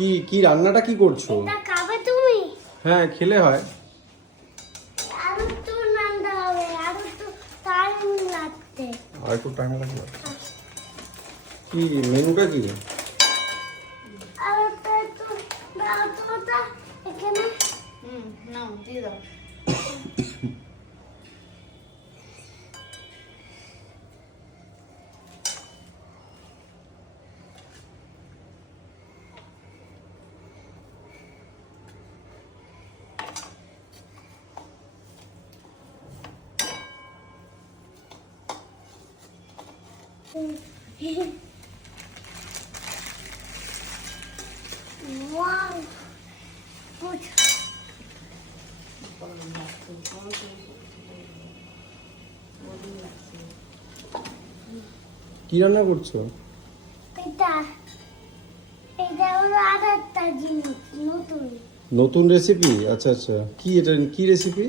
কি কি রান্নাটা কি করছো? এটা খাবে তুমি? হ্যাঁ, খেলে হয়। আরো তো রান্না হবে, আরো তো টাইম লাগবে। আর একটু টাইম লাগবে। কি মেনুটা কি? আরো তো একটু দাও তো ওটা এখানে। নাও দিয়ে দাও। Wow. Good. কি রান্না করছো? এটা এটা হলো আরেকটা জিনিস নতুন। নতুন রেসিপি? আচ্ছা আচ্ছা, কি এটা কি রেসিপি?